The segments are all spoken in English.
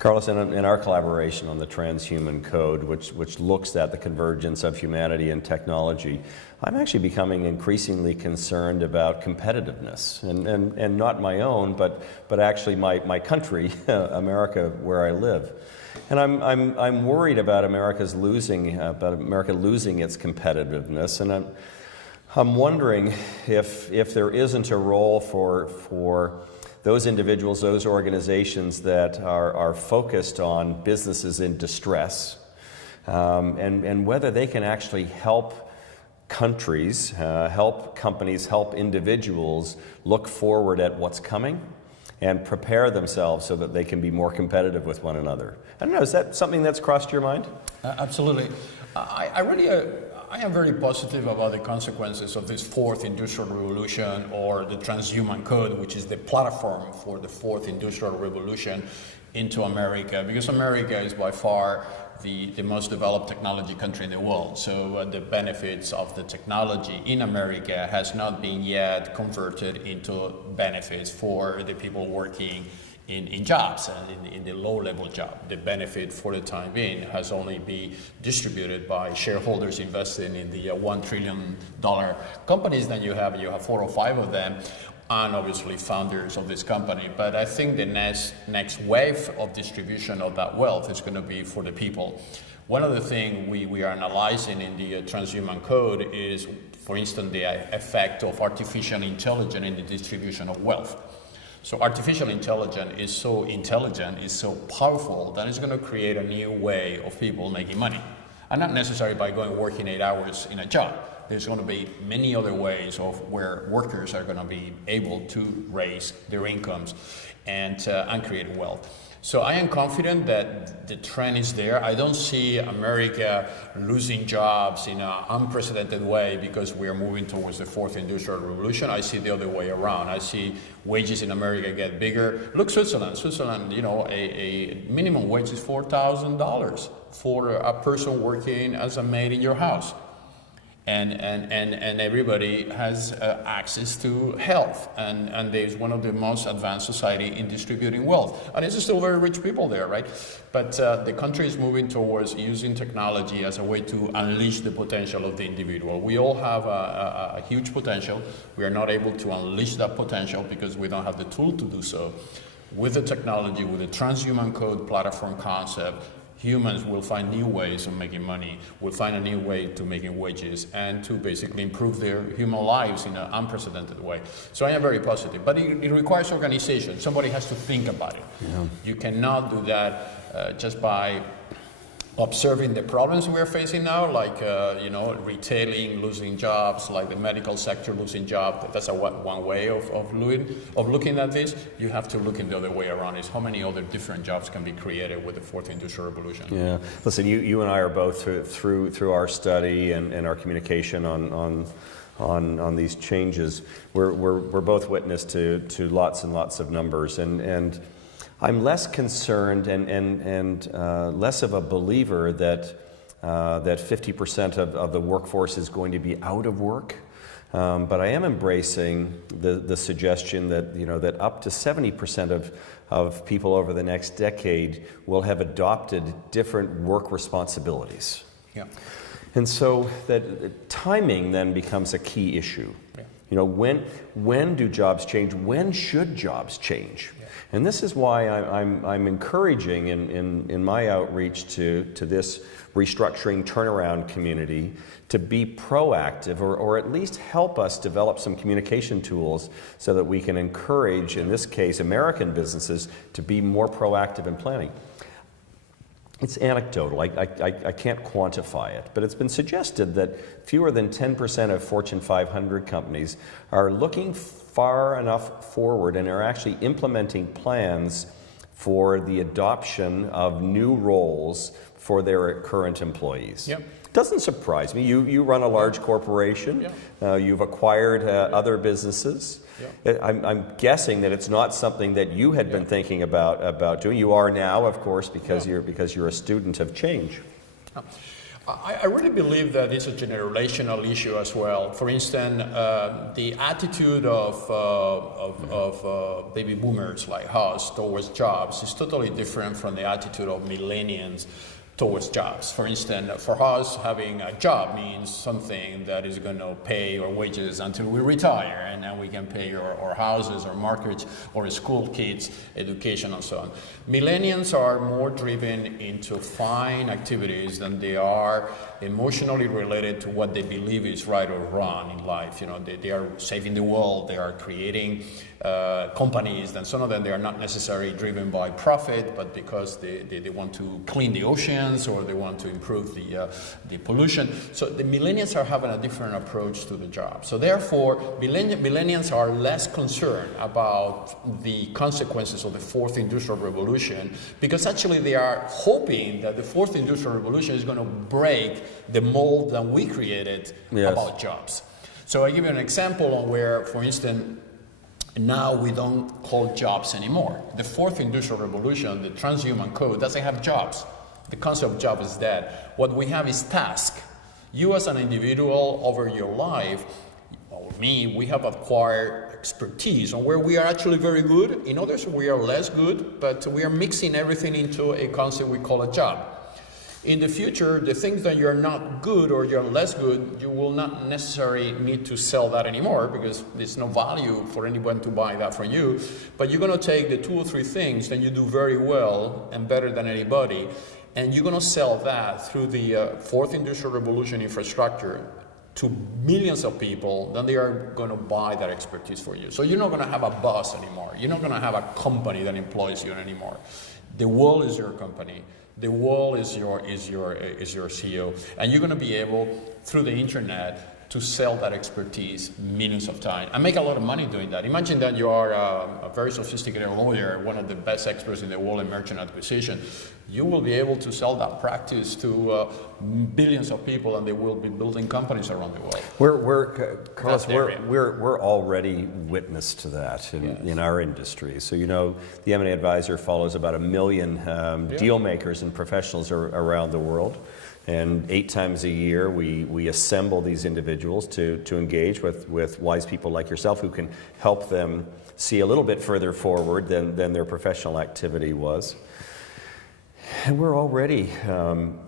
Carlos, in our collaboration on the TransHuman Code, which looks at the convergence of humanity and technology, I'm actually becoming increasingly concerned about competitiveness, and not my own, but actually my country, America, where I live. And I'm worried about America losing its competitiveness, and I'm wondering if there isn't a role for those individuals, those organizations that are focused on businesses in distress, and whether they can actually help countries, help companies, help individuals look forward at what's coming and prepare themselves so that they can be more competitive with one another. I don't know, is that something that's crossed your mind? Absolutely. I am very positive about the consequences of this fourth industrial revolution, or the TransHuman Code, which is the platform for the fourth industrial revolution into America, because America is by far the most developed technology country in the world. So the benefits of the technology in America has not been yet converted into benefits for the people working in jobs and in the low-level job. The benefit for the time being has only been distributed by shareholders investing in the $1 trillion companies that you have 4 or 5 of them, and obviously founders of this company. But I think the next wave of distribution of that wealth is going to be for the people. One of the things we are analyzing in the TransHuman Code is, for instance, the effect of artificial intelligence in the distribution of wealth. So artificial intelligence is so intelligent, is so powerful, that it's going to create a new way of people making money. And not necessarily by working 8 hours in a job. There's going to be many other ways of where workers are going to be able to raise their incomes and create wealth. So I am confident that the trend is there. I don't see America losing jobs in an unprecedented way because we are moving towards the fourth industrial revolution. I see the other way around. I see wages in America get bigger. Look, Switzerland, a minimum wage is $4,000 for a person working as a maid in your house. And everybody has access to health, and there's one of the most advanced society in distributing wealth. And it's still very rich people there, right? But the country is moving towards using technology as a way to unleash the potential of the individual. We all have a huge potential. We are not able to unleash that potential because we don't have the tool to do so. With the technology, with the TransHuman Code platform concept, humans will find new ways of making money, will find a new way to making wages, and to basically improve their human lives in an unprecedented way. So I am very positive, but it requires organization. Somebody has to think about it. Yeah. You cannot do that just by observing the problems we're facing now, like retailing losing jobs, like the medical sector losing jobs. That's one way of looking at this. You have to look in the other way around. Is how many other different jobs can be created with the fourth industrial revolution? Yeah. Listen, you and I are both through our study and our communication on these changes. We're both witness to lots and lots of numbers, and I'm less concerned and less of a believer that 50% of the workforce is going to be out of work, but I am embracing the suggestion that that up to 70% of people over the next decade will have adopted different work responsibilities. Yeah. And so that timing then becomes a key issue. Yeah. When do jobs change? When should jobs change? And this is why I'm encouraging in my outreach to this restructuring turnaround community to be proactive, or at least help us develop some communication tools so that we can encourage, in this case, American businesses to be more proactive in planning. It's anecdotal, I can't quantify it, but it's been suggested that fewer than 10% of Fortune 500 companies are looking far enough forward and are actually implementing plans for the adoption of new roles for their current employees. Yep. Doesn't surprise me. You run a large corporation. Yeah. You've acquired other businesses. Yeah. I'm guessing that it's not something that you had been thinking about doing. You are now, of course, because you're a student of change. I really believe that it's a generational issue as well. For instance, the attitude of baby boomers like us towards jobs is totally different from the attitude of millennials towards jobs. For instance, for us, having a job means something that is going to pay our wages until we retire, and then we can pay our houses, our mortgage, or school kids' education, and so on. Millennials are more driven into fine activities than they are emotionally related to what they believe is right or wrong in life. You know, they are saving the world, they are creating companies, and some of them, they are not necessarily driven by profit, but because they want to clean the oceans, or they want to improve the pollution. So the millennials are having a different approach to the job. So therefore, millennials are less concerned about the consequences of the fourth industrial revolution, because actually they are hoping that the fourth industrial revolution is going to break the mold that we created about jobs. So I give you an example on where, for instance, now we don't call jobs anymore. The fourth industrial revolution, the TransHuman Code, doesn't have jobs. The concept of job is dead. What we have is task. You as an individual over your life, or me, we have acquired expertise on where we are actually very good. In others, we are less good, but we are mixing everything into a concept we call a job. In the future, the things that you're not good or you're less good, you will not necessarily need to sell that anymore, because there's no value for anyone to buy that from you. But you're going to take the 2 or 3 things that you do very well and better than anybody, and you're going to sell that through the fourth industrial revolution infrastructure to millions of people. Then they are going to buy that expertise for you. So you're not going to have a boss anymore. You're not going to have a company that employs you anymore. The world is your company. The world is your CEO, and you're going to be able, through the internet, to sell that expertise millions of times and make a lot of money doing that. Imagine that you are a very sophisticated lawyer, one of the best experts in the world in merchant acquisition. You will be able to sell that practice to billions of people, and they will be building companies around the world. Carlos, we're already witness to that in our industry. So, you know, the M&A Advisor follows about 1 million deal makers and professionals around the world. And 8 times a year, we assemble these individuals to engage with wise people like yourself, who can help them see a little bit further forward than their professional activity was. And we're already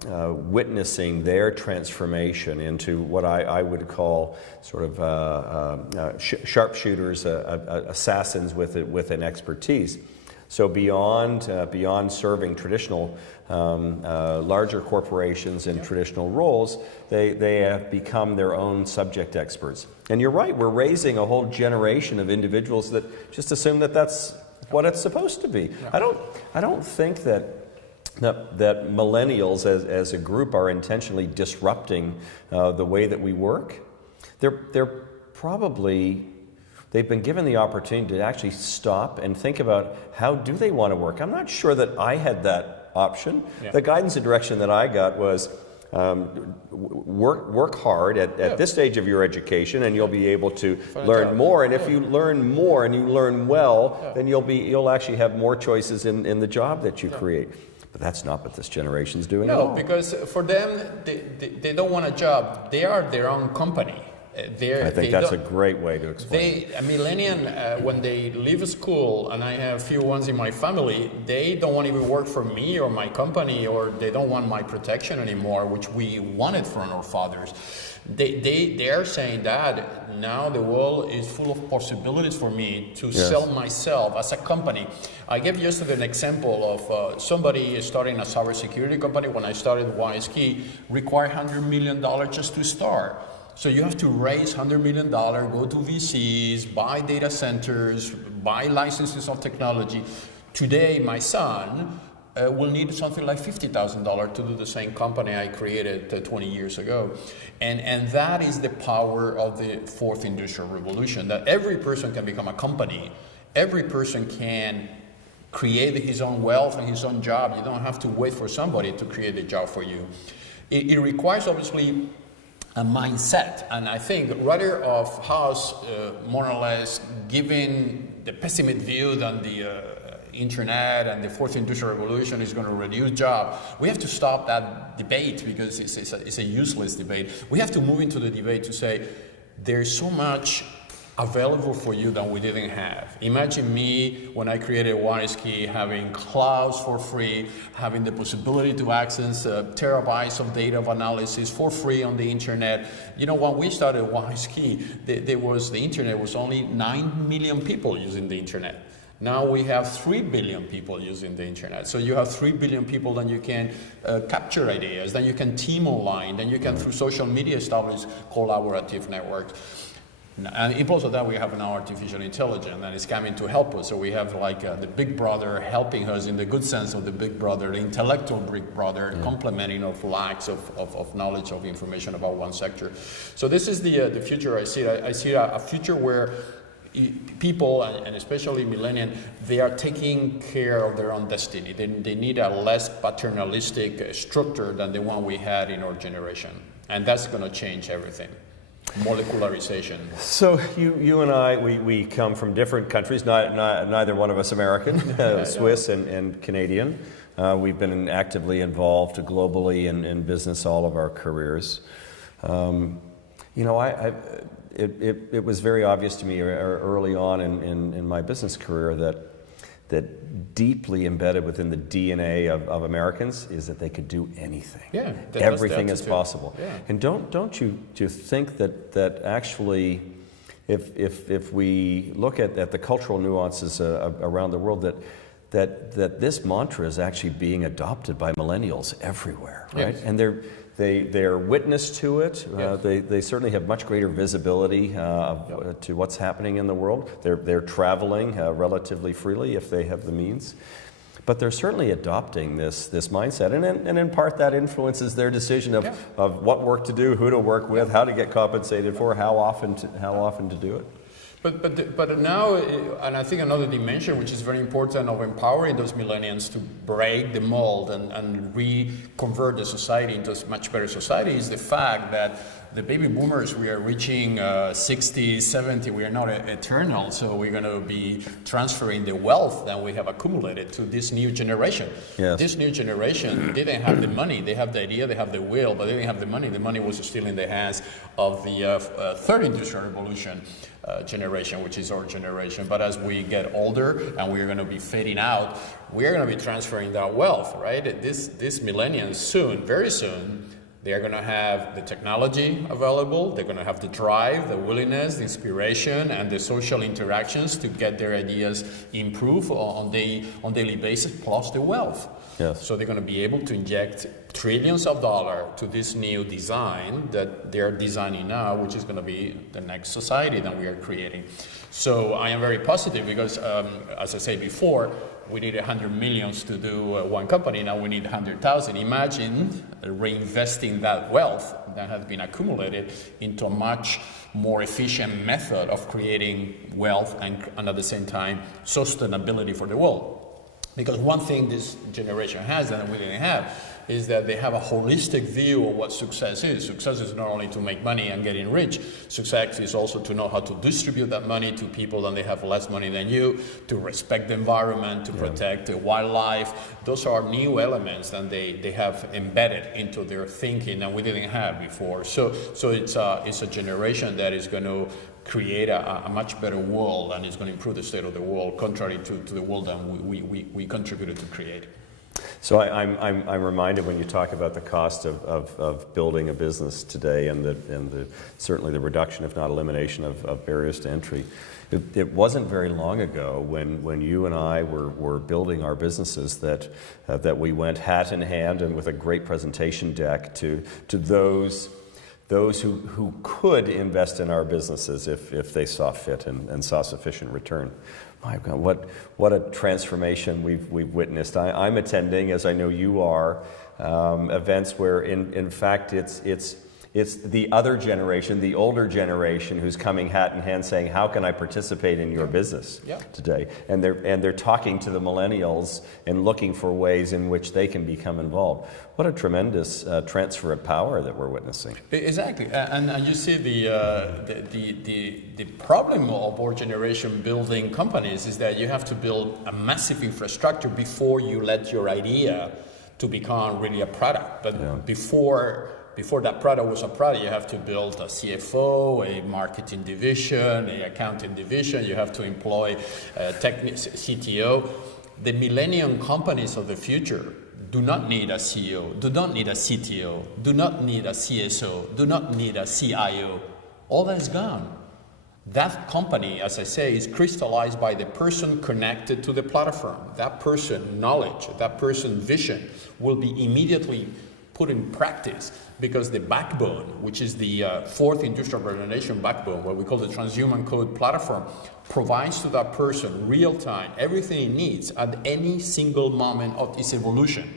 witnessing their transformation into what I would call sort of sharpshooters, assassins with an expertise. So beyond serving traditional larger corporations in traditional roles, they have become their own subject experts. And you're right, we're raising a whole generation of individuals that just assume that that's what it's supposed to be. Yeah. I don't think that millennials as a group are intentionally disrupting the way that we work. They're probably, they've been given the opportunity to actually stop and think about how do they want to work. I'm not sure that I had that option. Yeah. The guidance and direction that I got was work hard at this stage of your education, and you'll be able to learn more. And if you learn more and you learn well, then you'll actually have more choices in the job that you create. But that's not what this generation's doing at all. No, because for them, they don't want a job. They are their own company. I think that's a great way to explain it. A millennial, when they leave school, and I have a few ones in my family, they don't want to even work for me or my company, or they don't want my protection anymore, which we wanted from our fathers. They are saying that now the world is full of possibilities for me to sell myself as a company. I gave yesterday an example of somebody starting a cybersecurity company. When I started YSKey, required $100 million just to start. So you have to raise $100 million, go to VCs, buy data centers, buy licenses of technology. Today, my son will need something like $50,000 to do the same company I created 20 years ago. And that is the power of the fourth industrial revolution, that every person can become a company. Every person can create his own wealth and his own job. You don't have to wait for somebody to create the job for you. It requires, obviously, a mindset, and I think rather of us more or less giving the pessimist view than the internet and the fourth industrial revolution is going to reduce jobs. We have to stop that debate because it's a useless debate. We have to move into the debate to say there's so much available for you that we didn't have. Imagine me when I created WiseKey having clouds for free, having the possibility to access terabytes of data of analysis for free on the internet. You know, when we started WiseKey, the internet was only 9 million people using the internet. Now we have 3 billion people using the internet. So you have 3 billion people, then you can capture ideas, then you can team online, then you can through social media establish collaborative networks. And in plus of that, we have now artificial intelligence that is coming to help us. So we have like the big brother helping us in the good sense of the big brother, the intellectual big brother, complementing our lacks of knowledge, of information about one sector. So this is the future I see. I see a future where people, and especially millennials, they are taking care of their own destiny. They need a less paternalistic structure than the one we had in our generation. And that's going to change everything. Molecularization. So you and I, we come from different countries, neither one of us American, Swiss and Canadian. We've been actively involved globally in business all of our careers. You know, it was very obvious to me early on in my business career that deeply embedded within the DNA of Americans is that they could do anything. Yeah, everything is possible. Yeah. And don't you think that actually, if we look at the cultural nuances around the world, that this mantra is actually being adopted by millennials everywhere, right? Yes. And they're witness to it. Yes. They certainly have much greater visibility to what's happening in the world. They're traveling relatively freely if they have the means. But they're certainly adopting this mindset, and in part that influences their decision of what work to do, who to work with, how to get compensated for, how often to do it. But now, and I think another dimension which is very important of empowering those millennials to break the mold and reconvert the society into a much better society is the fact that the baby boomers, we are reaching 60, 70, we are not eternal, so we're going to be transferring the wealth that we have accumulated to this new generation. Yes. This new generation didn't have the money, they have the idea, they have the will, but they didn't have the money. The money was still in the hands of the third industrial revolution generation, which is our generation. But as we get older and we're going to be fading out, we're going to be transferring that wealth, right? These millennials soon, very soon, they are going to have the technology available, they're going to have the drive, the willingness, the inspiration, and the social interactions to get their ideas improved on daily basis, plus the wealth. Yes. So they're going to be able to inject trillions of dollars to this new design that they're designing now, which is going to be the next society that we are creating. So I am very positive because, as I said before, we need 100 millions to do one company. Now we need 100,000. Imagine reinvesting that wealth that has been accumulated into a much more efficient method of creating wealth and at the same time sustainability for the world. Because one thing this generation has that we didn't have is that they have a holistic view of what success is. Success is not only to make money and getting rich. Success is also to know how to distribute that money to people that they have less money than you, to respect the environment, to protect the wildlife. Those are new elements that they have embedded into their thinking that we didn't have before. So it's a generation that is going to create a much better world, and it's going to improve the state of the world, contrary to the world that we contributed to create. So I'm reminded when you talk about the cost of building a business today and certainly the reduction, if not elimination, of barriers to entry. It wasn't very long ago when you and I were building our businesses that we went hat in hand and with a great presentation deck to those who could invest in our businesses if they saw fit and saw sufficient return. My God, what a transformation we've witnessed. I'm attending, as I know you are, events where in fact it's It's the other generation, the older generation, who's coming hat in hand saying, how can I participate in your business today? And they're talking to the millennials and looking for ways in which they can become involved. What a tremendous transfer of power that we're witnessing. Exactly, and you see the problem of our generation building companies is that you have to build a massive infrastructure before you let your idea to become really a product. But before that product was a product, you have to build a CFO, a marketing division, an accounting division. You have to employ a CTO. The millennium companies of the future do not need a CEO, do not need a CTO, do not need a CSO, do not need a CIO. All that is gone. That company, as I say, is crystallized by the person connected to the platform. That person knowledge, that person vision will be immediately put in practice, because the backbone, which is the fourth industrial revolution backbone, what we call the TransHuman Code platform, provides to that person real time everything he needs at any single moment of its evolution.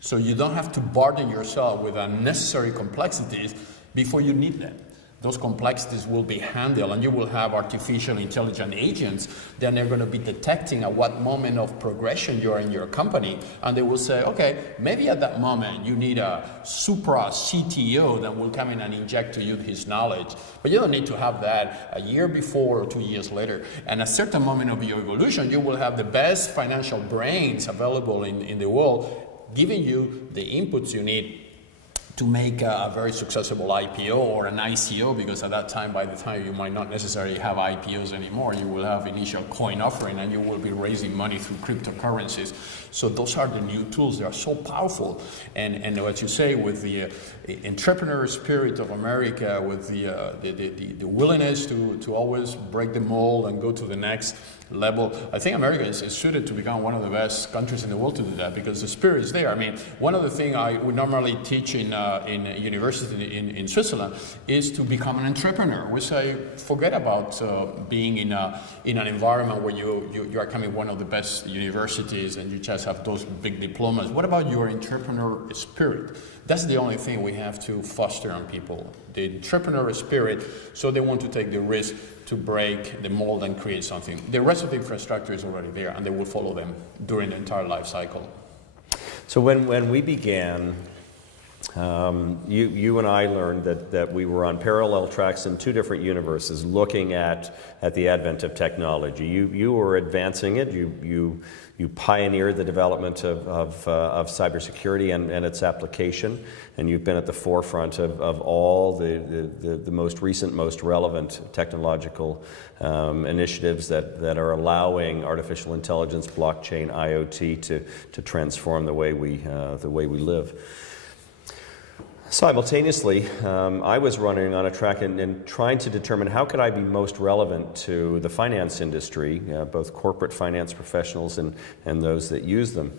So you don't have to burden yourself with unnecessary complexities before you need them. Those complexities will be handled, and you will have artificial intelligent agents. Then they're going to be detecting at what moment of progression you're in your company, and they will say, okay, maybe at that moment you need a supra CTO that will come in and inject to you his knowledge, but you don't need to have that a year before or 2 years later. And at a certain moment of your evolution, you will have the best financial brains available in the world, giving you the inputs you need to make a very successful IPO or an ICO, because at that time, by the time you might not necessarily have IPOs anymore, you will have initial coin offering and you will be raising money through cryptocurrencies. So those are the new tools. They are so powerful. And what you say with the entrepreneur spirit of America, with the willingness to always break the mold and go to the next level, I think America is suited to become one of the best countries in the world to do that, because the spirit is there. I mean, one of the things I would normally teach in university in Switzerland is to become an entrepreneur. We say, forget about being in an environment where you are coming one of the best universities and you just have those big diplomas. What about your entrepreneur spirit? That's the only thing we have to foster on people, the entrepreneur spirit, so they want to take the risk to break the mold and create something. The rest of the infrastructure is already there, and they will follow them during the entire life cycle. So when we began, you and I learned that we were on parallel tracks in two different universes, looking at the advent of technology. You were advancing it. You pioneered the development of cybersecurity and its application, and you've been at the forefront of all the most recent, most relevant technological initiatives that are allowing artificial intelligence, blockchain, IoT to transform the way we live. Simultaneously, I was running on a track and trying to determine how could I be most relevant to the finance industry, both corporate finance professionals and those that use them,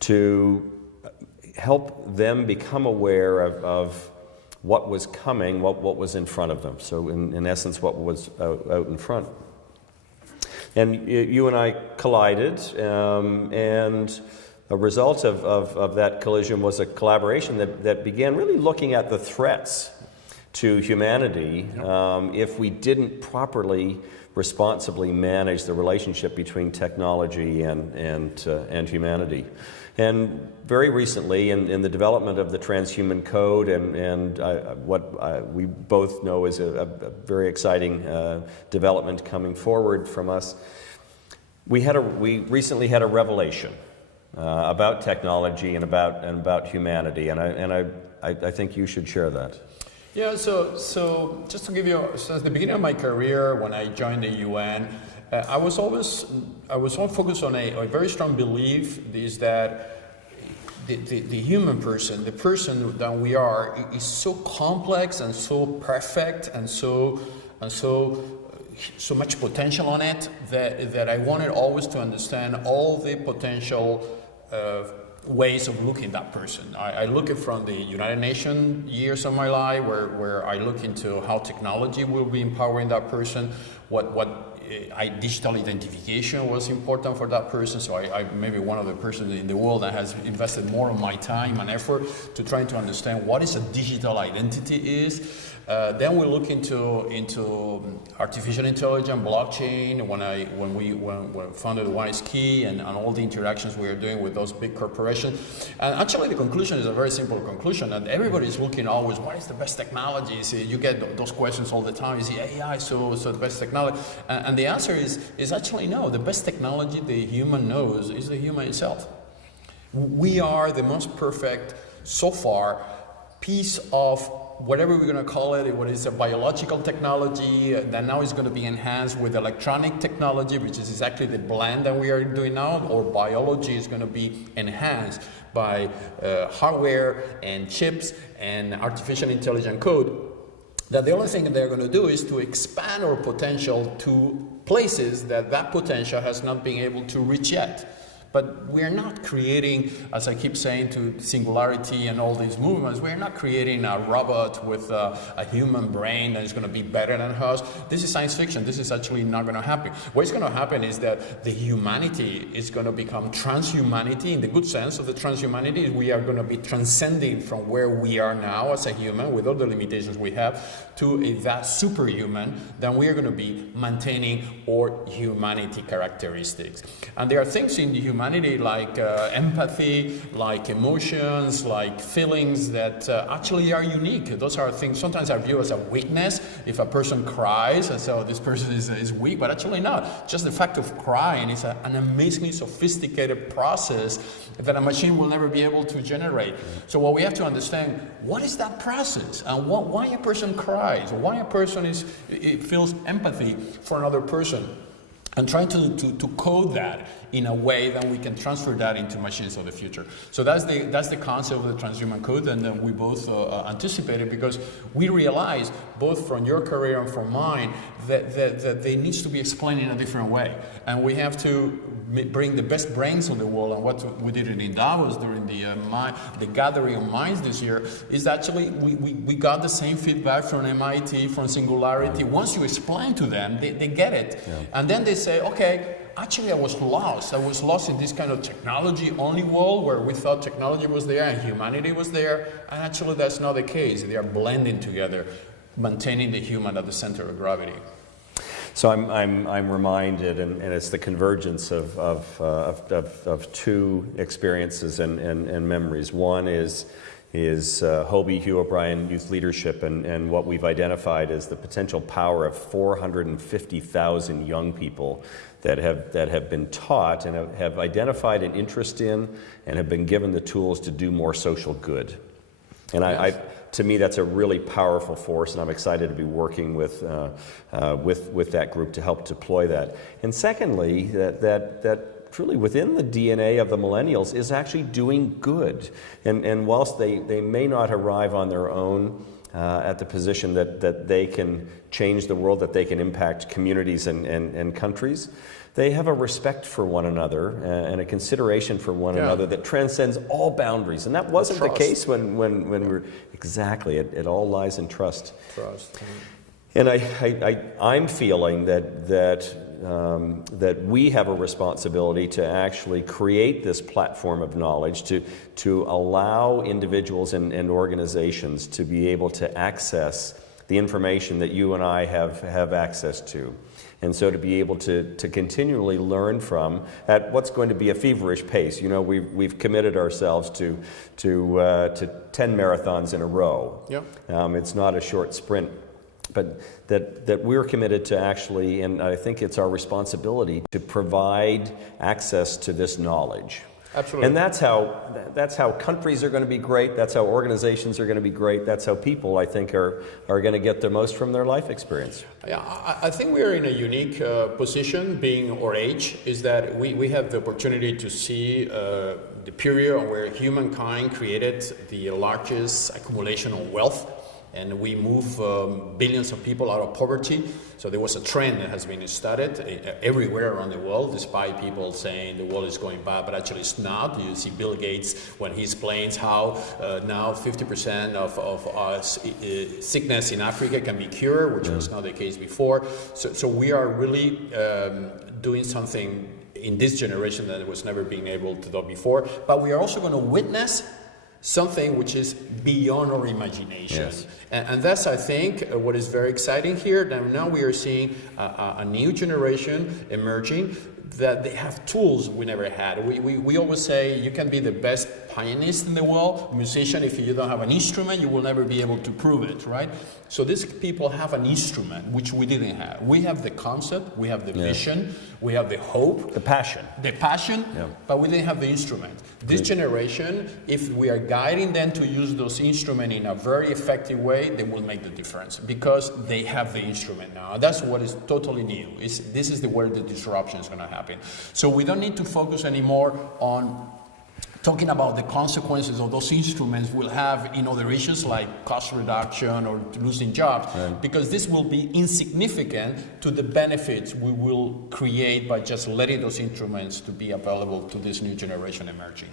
to help them become aware of what was coming, what was in front of them. So in essence, what was out in front. And you and I collided, and a result of that collision was a collaboration that began really looking at the threats to humanity if we didn't properly, responsibly manage the relationship between technology and humanity. And very recently, in the development of the TransHuman Code and what we both know is a very exciting development coming forward from us, we recently had a revelation about technology and about humanity, and I think you should share that. Yeah, so just to give you, since the beginning of my career, when I joined the UN, I was always focused on a very strong belief is that the human person, the person that we are, is so complex and so perfect and so much potential on it that I wanted always to understand all the potential ways of looking at that person. I look at from the United Nations years of my life, where I look into how technology will be empowering that person, what digital identification was important for that person. So I maybe one of the persons in the world that has invested more of my time and effort to trying to understand what is a digital identity is. Then we look into artificial intelligence, blockchain. When we founded WiseKey and all the interactions we are doing with those big corporations, and actually the conclusion is a very simple conclusion. And everybody is looking always, what is the best technology? So you get those questions all the time. Is the AI so the best technology? And the answer is actually no. The best technology the human knows is the human itself. We are the most perfect so far piece of whatever we're going to call it, what is a biological technology that now is going to be enhanced with electronic technology, which is exactly the blend that we are doing now, or biology is going to be enhanced by hardware and chips and artificial intelligence code. That the only thing they're going to do is to expand our potential to places that potential has not been able to reach yet. But we're not creating, as I keep saying to singularity and all these movements, we're not creating a robot with a human brain that is going to be better than us. This is science fiction. This is actually not going to happen. What's going to happen is that the humanity is going to become transhumanity in the good sense of the transhumanity. We are going to be transcending from where we are now as a human with all the limitations we have to that superhuman. Then we are going to be maintaining our humanity characteristics. And there are things in the humanity like empathy, like emotions, like feelings that actually are unique. Those are things sometimes are viewed as a weakness. If a person cries, and so this person is weak, but actually not. Just the fact of crying is an amazingly sophisticated process that a machine will never be able to generate. So what we have to understand, what is that process? And why a person cries? Why a person feels empathy for another person? And trying to code that in a way that we can transfer that into machines of the future. So that's the concept of the TransHuman Code, and we both anticipated because we realized, both from your career and from mine, that they needs to be explained in a different way. And we have to bring the best brains on the world. And what we did in Davos during the gathering of minds this year is actually we got the same feedback from MIT, from Singularity. Once you explain to them, they get it. Yeah. And then they say, okay, actually I was lost. I was lost in this kind of technology-only world where we thought technology was there and humanity was there. And actually that's not the case. They are blending together, maintaining the human at the center of gravity. So I'm reminded, and it's the convergence of two experiences and memories. One is Hobie Hugh O'Brien Youth Leadership, and what we've identified as the potential power of 450,000 young people that have been taught and have identified an interest in and have been given the tools to do more social good. And yes. To me, that's a really powerful force, and I'm excited to be working with that group to help deploy that. And secondly, that truly within the DNA of the Millennials is actually doing good. And whilst they may not arrive on their own at the position that they can change the world, that they can impact communities and countries, they have a respect for one another and a consideration for one another that transcends all boundaries. And that wasn't the case when we were, exactly, it all lies in trust. Trust. And I'm feeling that we have a responsibility to actually create this platform of knowledge to allow individuals and organizations to be able to access the information that you and I have access to. And so to be able to continually learn from at what's going to be a feverish pace. You know, we've committed ourselves to 10 marathons in a row. Yep. It's not a short sprint, but that we're committed to actually, and I think it's our responsibility to provide access to this knowledge. Absolutely. And that's how countries are going to be great. That's how organizations are going to be great. That's how people, I think, are going to get the most from their life experience. Yeah, I think we are in a unique position, being our age, is that we have the opportunity to see the period where humankind created the largest accumulation of wealth. and we move billions of people out of poverty. So there was a trend that has been studied everywhere around the world, despite people saying the world is going bad, but actually it's not. You see Bill Gates when he explains how now 50% of sickness in Africa can be cured, which was not the case before. So we are really doing something in this generation that was never been able to do before. But we are also going to witness something which is beyond our imagination. Yes. And that's, I think, what is very exciting here. Now we are seeing a new generation emerging that they have tools we never had. We always say you can be the best pianist in the world, musician, if you don't have an instrument, you will never be able to prove it, right? So these people have an instrument, which we didn't have. We have the concept, we have the vision, we have the hope. The passion. But we didn't have the instrument. This generation, if we are guiding them to use those instruments in a very effective way, they will make the difference because they have the instrument now. And that's what is totally new. This is where the disruption is going to happen. So we don't need to focus anymore on talking about the consequences of those instruments will have in other issues like cost reduction or losing jobs, because this will be insignificant to the benefits we will create by just letting those instruments to be available to this new generation emerging.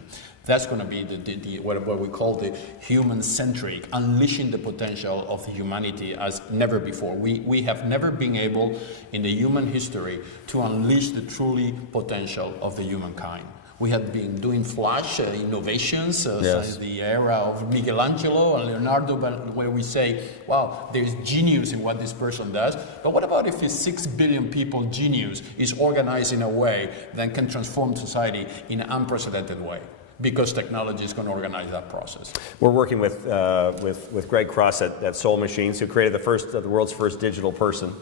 That's going to be what we call the human-centric, unleashing the potential of humanity as never before. We have never been able in the human history to unleash the truly potential of the humankind. We had been doing flash innovations since the era of Michelangelo and Leonardo, where we say, wow, there's genius in what this person does. But what about if a 6 billion people genius is organized in a way that can transform society in an unprecedented way? Because technology is going to organize that process. We're working with Greg Cross at Soul Machines, who created the world's first digital person.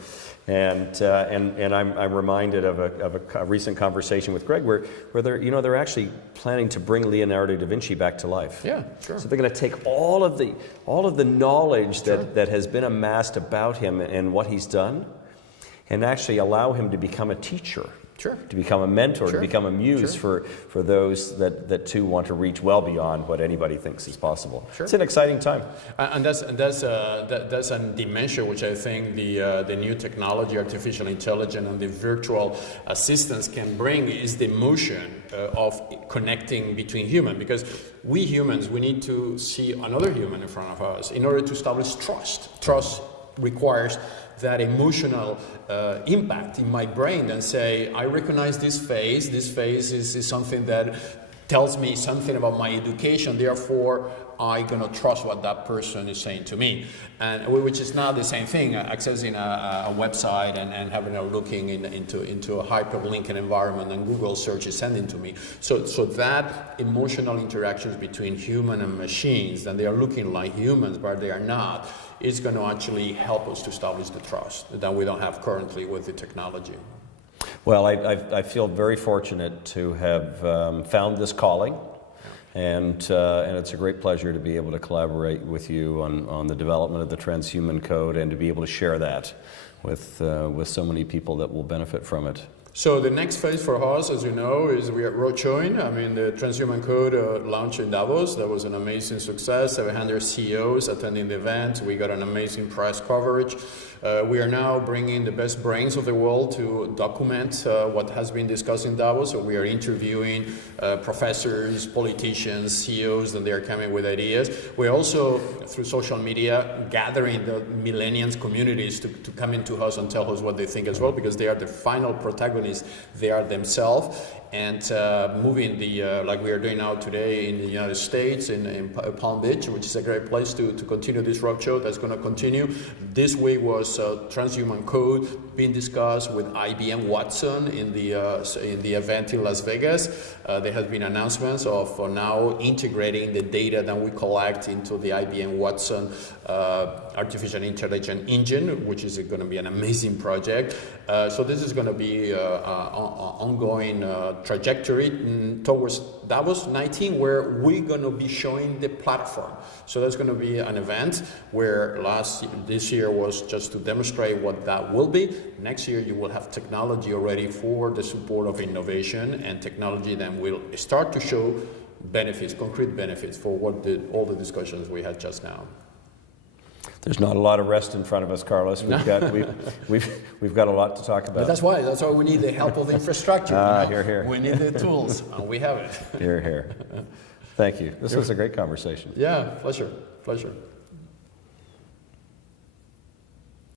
And I'm reminded of a recent conversation with Greg where they're actually planning to bring Leonardo da Vinci back to life. Yeah, sure. So they're going to take all of the knowledge that has been amassed about him and what he's done, and actually allow him to become a teacher. Sure. To become a mentor, to become a muse for those that too want to reach well beyond what anybody thinks is possible. Sure. It's an exciting time. And that's a dimension which I think the new technology, artificial intelligence, and the virtual assistants can bring is the motion of connecting between humans. Because we humans, we need to see another human in front of us in order to establish trust. Trust requires that emotional impact in my brain and say, I recognize this face is something that tells me something about my education, therefore I'm going to trust what that person is saying to me. And which is not the same thing, accessing a website and having a looking into a hyperlinked environment and Google search is sending to me. So that emotional interactions between human and machines, and they are looking like humans but they are not, is going to actually help us to establish the trust that we don't have currently with the technology. Well, I feel very fortunate to have found this calling, and it's a great pleasure to be able to collaborate with you on the development of the TransHuman Code and to be able to share that with so many people that will benefit from it. So the next phase for us, as you know, is we are roadshowing. I mean, the TransHuman Code launched in Davos. That was an amazing success. 700 CEOs attending the event. We got an amazing press coverage. We are now bringing the best brains of the world to document what has been discussed in Davos. So we are interviewing professors, politicians, CEOs, and they are coming with ideas. We're also, through social media, gathering the Millennials communities to come into us and tell us what they think as well, because they are the final protagonists. They are themselves, and moving like we are doing now today in the United States, in Palm Beach, which is a great place to continue this roadshow. That's going to continue. This week was TransHuman Code being discussed with IBM Watson in the event in Las Vegas. There has been announcements of now integrating the data that we collect into the IBM Watson artificial intelligence engine, which is going to be an amazing project. So this is going to be an ongoing trajectory towards Davos 19, where we're going to be showing the platform. So that's going to be an event where this year was just to demonstrate what that will be. Next year you will have technology already for the support of innovation, and technology then will start to show benefits, concrete benefits for all the discussions we had just now. There's not a lot of rest in front of us, Carlos. We've got a lot to talk about. But that's why we need the help of the infrastructure. Hear, hear. We need the tools, and we have it. Hear, hear. Thank you. This was a great conversation. Yeah, pleasure.